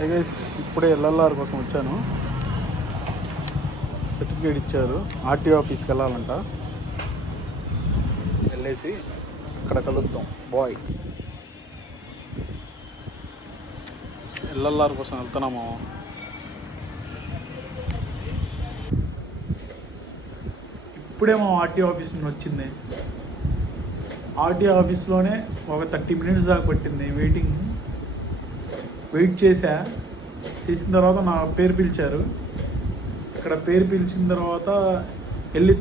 అయితే ఇప్పుడే ఎల్ఎల్ఆర్ కోసం వచ్చాను. సర్టిఫికేట్ ఇచ్చారు. ఆర్టీఓ ఆఫీస్కి వెళ్ళాలంట. వెళ్ళేసి అక్కడ కలుద్దాం. బాయ్. ఎల్ఎల్ఆర్ కోసం వెళ్తున్నాము. ఇప్పుడేమో ఆర్టీఓ ఆఫీస్ నుండి వచ్చింది. ఆర్టీఓ ఆఫీస్లోనే ఒక 30 minutes దాకా పట్టింది వెయిట్ చేసిన తర్వాత నా పేరు పిలిచారు. ఇక్కడ పేరు పిలిచిన తర్వాత వెళ్ళి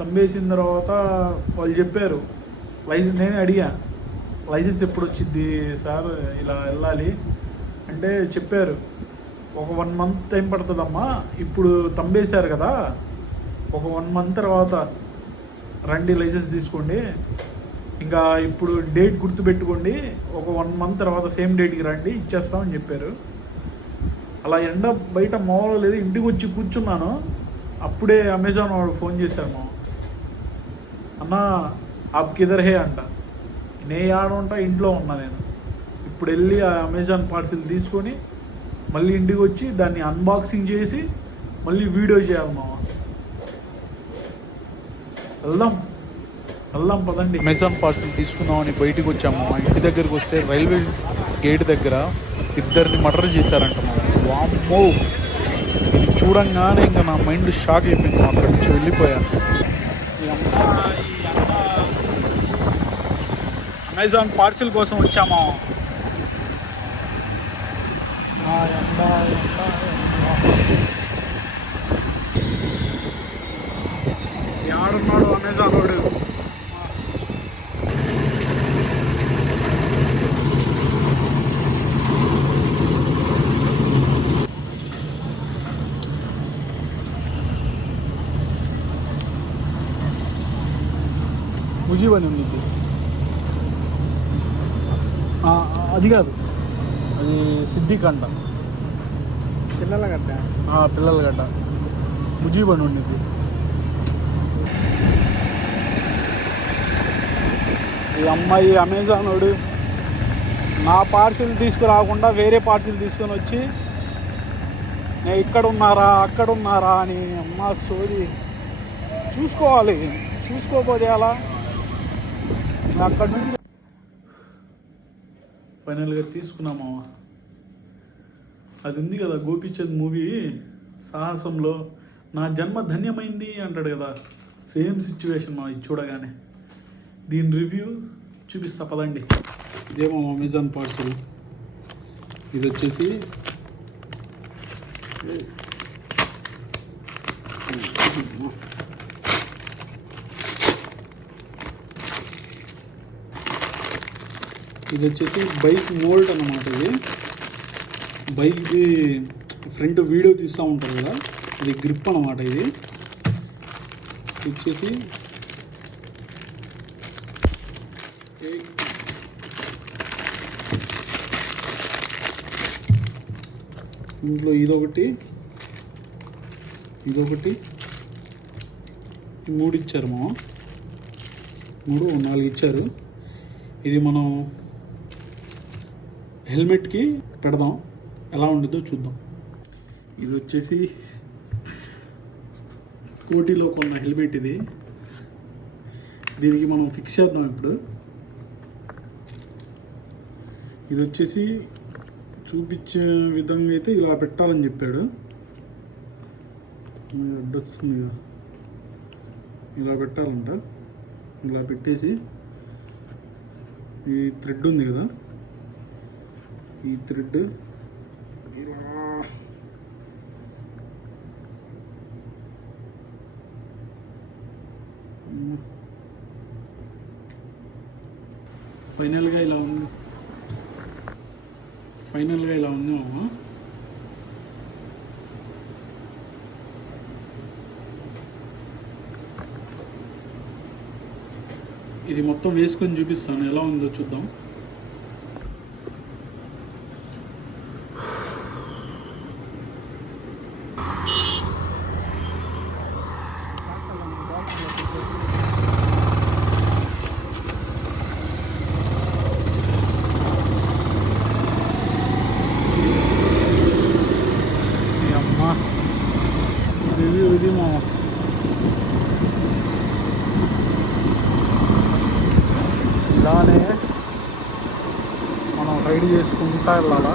తంబేసిన తర్వాత వాళ్ళు చెప్పారు లైసెన్స్. నేనే అడిగా లైసెన్స్ ఎప్పుడు వచ్చింది సార్, ఇలా వెళ్ళాలి అంటే చెప్పారు ఒక 1 month టైం పడుతుందమ్మా, ఇప్పుడు తంబేశారు కదా, ఒక 1 month తర్వాత రండి లైసెన్స్ తీసుకోండి, ఇంకా ఇప్పుడు డేట్ గుర్తుపెట్టుకోండి, ఒక 1 month తర్వాత సేమ్ డేట్కి రండి ఇచ్చేస్తామని చెప్పారు. అలా ఎండ బయట మామూలు లేదు. ఇంటికి వచ్చి కూర్చున్నాను, అప్పుడే అమెజాన్ వాడు ఫోన్ చేశారు. మా అన్న ఆప్కి ఇదర్ హే అంట. నేను ఆడుంటా, ఇంట్లో ఉన్నా నేను. ఇప్పుడు వెళ్ళి ఆ అమెజాన్ పార్సిల్ తీసుకొని మళ్ళీ ఇంటికి వచ్చి దాన్ని అన్బాక్సింగ్ చేసి మళ్ళీ వీడియో చేయాలి. మామ వెళ్దాం పదండి. అమెజాన్ పార్సిల్ తీసుకుందామని బయటికి వచ్చాము. ఇంటి దగ్గరికి వస్తే రైల్వే గేట్ దగ్గర ఇద్దరిని మర్డర్ చేశారంట. వామ్మో, ఇది చూడంగానే ఇంకా నా మైండ్ షాక్ అయిపోయింది. అక్కడి నుంచి వెళ్ళిపోయాను. అమెజాన్ పార్సిల్ కోసం వచ్చాము. యాడున్నాడు అమెజాన్ వాడు? ముజీబ్ అని ఉంది. అది కాదు, అది సిద్దిక్ అంట. పిల్లల గడ్డ ముజీబ్ అని ఉండింది. ఈ అమ్మాయి అమెజాన్ వాడు నా పార్సిల్ తీసుకురాకుండా వేరే పార్సిల్ తీసుకొని వచ్చి నేను ఇక్కడ ఉన్నారా అని అమ్మ సోది. చూసుకోవాలి, చూసుకోకపోతే అలా. అక్కడి నుంచి ఫైనల్గా తీసుకున్నామా. అది ఉంది కదా గోపీచంద్ మూవీ సాహసంలో నా జన్మ ధన్యమైంది అంటాడు కదా, సేమ్ సిచ్యువేషన్ మా ఇది చూడగానే. దీని రివ్యూ చూపిస్తా పదండి. ఇదేమో అమెజాన్ పార్సల్. ఇది వచ్చేసి బైక్ మోల్డ్ అన్నమాట. ఇది బైక్ది ఫ్రంట్ వీడియో తీస్తూ ఉంటారు కదా, అది గ్రిప్ అన్నమాట. ఇది వచ్చేసి ఇంట్లో ఇదొకటి 3 ఇచ్చారు. 4 ఇచ్చారు. ఇది మనం హెల్మెట్కి పెడదాం, ఎలా ఉంటుందో చూద్దాం. ఇది వచ్చేసి కోటిలో కొన్న హెల్మెట్. దీనికి మనం ఫిక్స్ చేద్దాం ఇప్పుడు. ఇది వచ్చేసి చూపించే విధంగా అయితే ఇలా పెట్టాలని చెప్పాడు. అడ్డొస్తుంది కదా, ఇలా పెట్టాలంట. ఇలా పెట్టేసి ఈ థ్రెడ్ ఉంది కదా, ఈ థ్రెడ్ ఇలా ఫైనల్గా ఇలా ఉంది. మామ. ఇది మొత్తం వేసుకొని చూపిస్తాను, ఎలా ఉందో చూద్దాం. మాట్లాడుకుంటా వెళ్ళాలా.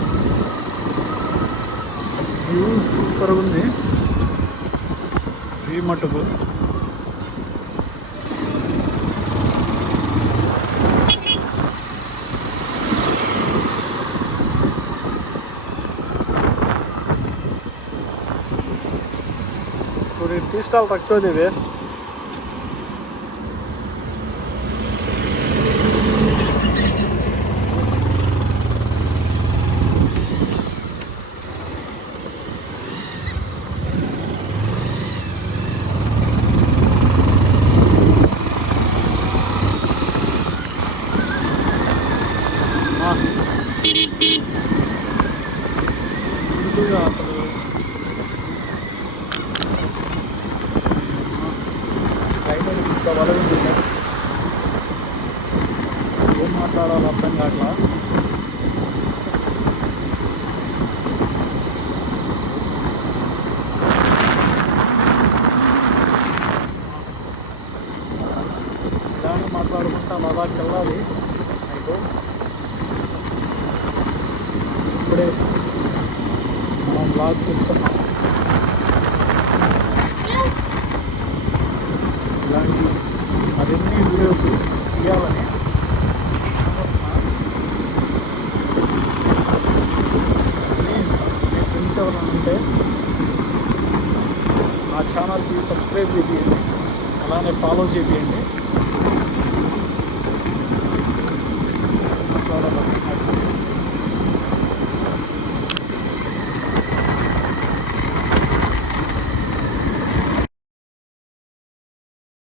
వ్యూ సూపర్గా ఉంది వ్యూ మటుకు. थोड़ी टी स्टॉल रखो देवे అసలు ట్రైన్ ఇంత వలగింది. ఏం మాట్లాడాలో అర్థం కావట్లా. ఇలానే మాట్లాడుకుంటా లదాఖ్ వెళ్ళాలి. అయితే ఇప్పుడే మనం బ్లాగ్ తీస్తున్నాం. ఇలాంటి మరిన్ని వీడియోస్ తీయాలని ప్లీజ్ మీ ఫ్రెండ్స్ ఎవరైనా ఉంటే నా ఛానల్కి సబ్స్క్రైబ్ చేయండి, అలానే ఫాలో చేయండి.